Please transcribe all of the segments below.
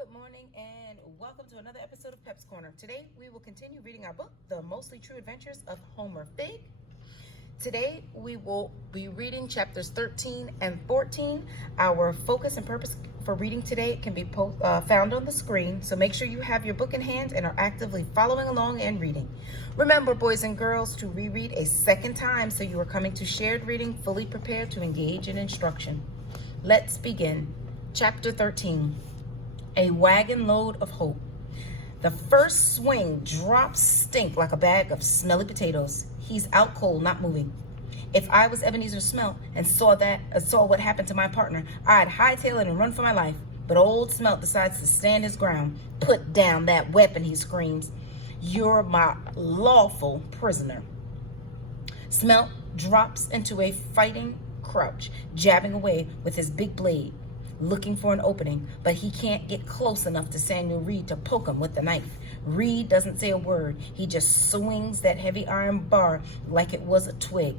Good morning and welcome to another episode of Pep's Corner. Today we will continue reading our book, The Mostly True Adventures of Homer Figg. Today we will be reading chapters 13 and 14. Our focus and purpose for reading today can be found on the screen, so make sure you have your book in hand and are actively following along and reading. Remember, boys and girls, to reread a second time so you are coming to shared reading fully prepared to engage in instruction. Let's begin. Chapter 13. A wagon load of hope. The first swing drops Stink like a bag of smelly potatoes. He's out cold, not moving. If I was Ebenezer Smelt and saw what happened to my partner, I'd hightail it and run for my life. But old Smelt decides to stand his ground. Put down that weapon, he screams. You're my lawful prisoner. Smelt drops into a fighting crouch, jabbing away with his big blade, looking for an opening, but he can't get close enough to Samuel Reed to poke him with the knife. Reed doesn't say a word. He just swings that heavy iron bar like it was a twig.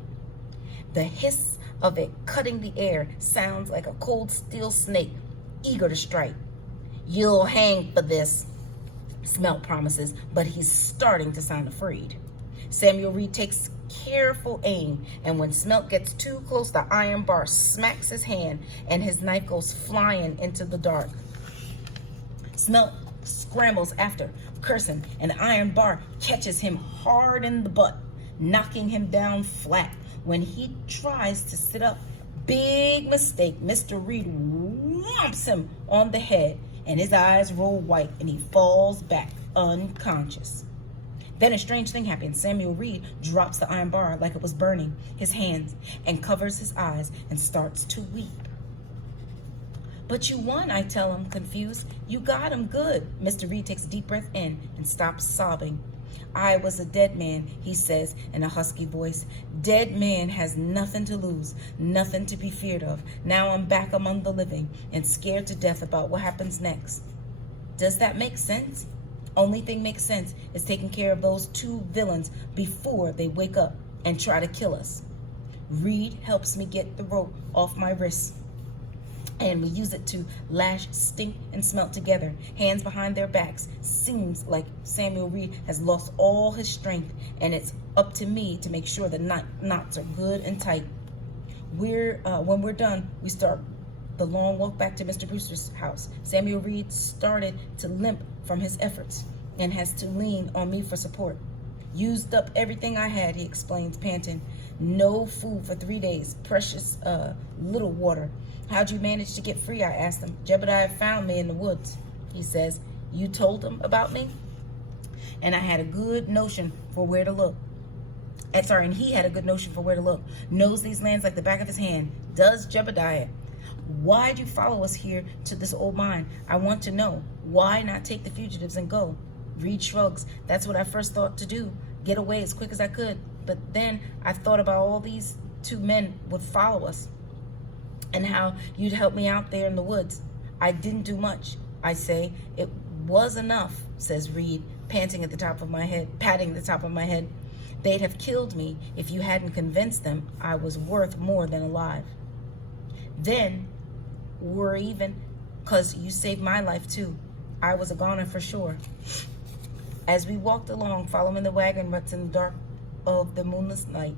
The hiss of it cutting the air sounds like a cold steel snake, eager to strike. You'll hang for this, Smelt promises, but he's starting to sound afraid. Samuel Reed takes careful aim, and when Smelt gets too close, the iron bar smacks his hand and his knife goes flying into the dark. Smelt scrambles after, cursing, and the iron bar catches him hard in the butt, knocking him down flat. When he tries to sit up, big mistake, Mr. Reed whomps him on the head, and his eyes roll white, and he falls back unconscious. Then a strange thing happens. Samuel Reed drops the iron bar like it was burning his hands and covers his eyes and starts to weep. But you won, I tell him, confused. You got him good. Mr. Reed takes a deep breath in and stops sobbing. I was a dead man, he says in a husky voice. Dead man has nothing to lose, nothing to be feared of. Now I'm back among the living and scared to death about what happens next. Does that make sense? Only thing makes sense is taking care of those two villains before they wake up and try to kill us. Reed helps me get the rope off my wrists, and we use it to lash Stink and Smelt together, hands behind their backs. Seems like Samuel Reed has lost all his strength, and it's up to me to make sure the knots are good and tight. When we're done, we start the long walk back to Mr. Brewster's house. Samuel Reed started to limp from his efforts and has to lean on me for support. Used up everything I had, he explains, panting. No food for 3 days, precious little water. How'd you manage to get free, I asked him. Jebediah found me in the woods, he says. You told him about me? And I had a good notion for where to look. And he had a good notion for where to look. Knows these lands like the back of his hand. Does Jebediah. Why'd you follow us here to this old mine? I want to know. Why not take the fugitives and go? Reed shrugs. That's what I first thought to do. Get away as quick as I could. But then I thought about all these two men would follow us and how you'd help me out there in the woods. I didn't do much, I say. It was enough, says Reed, patting the top of my head. They'd have killed me if you hadn't convinced them I was worth more than alive. Then we're even, 'cause you saved my life too. I was a goner for sure. As we walked along, following the wagon ruts in the dark of the moonless night,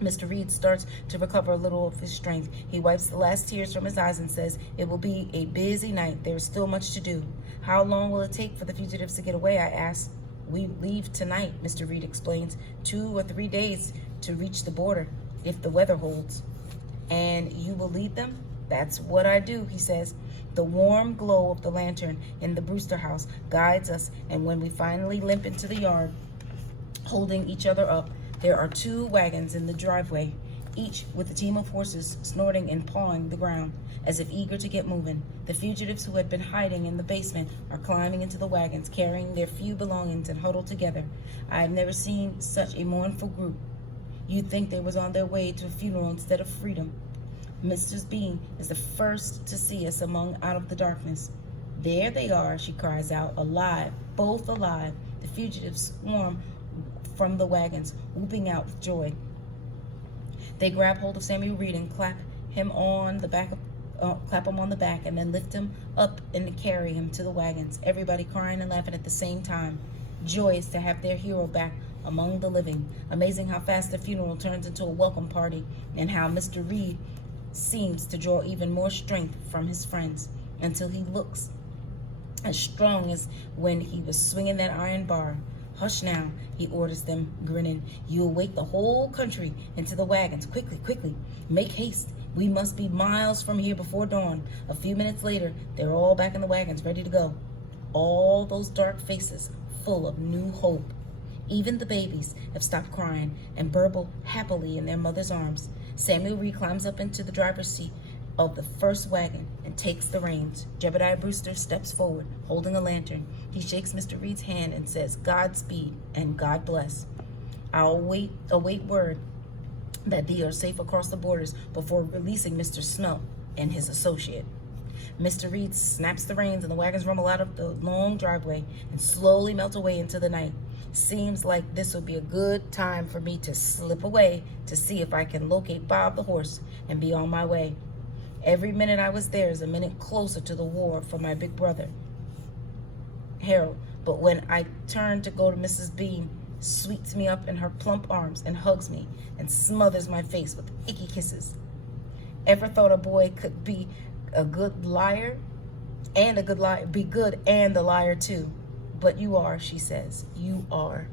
Mr. Reed starts to recover a little of his strength. He wipes the last tears from his eyes and says, it will be a busy night. There is still much to do. How long will it take for the fugitives to get away, I ask. We leave tonight, Mr. Reed explains. 2 or 3 days to reach the border, if the weather holds. And you will lead them? That's what I do, he says. The warm glow of the lantern in the Brewster house guides us, and when we finally limp into the yard, holding each other up, there are 2 wagons in the driveway, each with a team of horses snorting and pawing the ground, as if eager to get moving. The fugitives who had been hiding in the basement are climbing into the wagons, carrying their few belongings and huddled together. I have never seen such a mournful group. You'd think they was on their way to a funeral instead of freedom. Mrs. Bean is the first to see us out of the darkness. There they are, she cries out, alive, both alive. The fugitives swarm from the wagons, whooping out with joy. They grab hold of Samuel Reed and clap him on the back clap him on the back, and then lift him up and carry him to the wagons, everybody crying and laughing at the same time, joyous to have their hero back among the living. Amazing how fast the funeral turns into a welcome party, and how Mr. Reed seems to draw even more strength from his friends until he looks as strong as when he was swinging that iron bar. Hush now, he orders them, grinning. You'll wake the whole country into the wagons. Quickly, quickly, make haste. We must be miles from here before dawn. A few minutes later, they're all back in the wagons, ready to go. All those dark faces full of new hope. Even the babies have stopped crying and burble happily in their mother's arms. Samuel Reed climbs up into the driver's seat of the first wagon and takes the reins. Jebediah Brewster steps forward, holding a lantern. He shakes Mr. Reed's hand and says, Godspeed and God bless. I'll await word that thee are safe across the borders before releasing Mr. Smelt and his associate. Mr. Reed snaps the reins and the wagons rumble out of the long driveway and slowly melt away into the night. Seems like this would be a good time for me to slip away to see if I can locate Bob the horse and be on my way. Every minute I was there is a minute closer to the war for my big brother, Harold. But when I turn to go to Mrs. Bean, sweeps me up in her plump arms and hugs me and smothers my face with icky kisses. Ever thought a boy could be a good liar and be good and a liar too? But you are, she says. You are.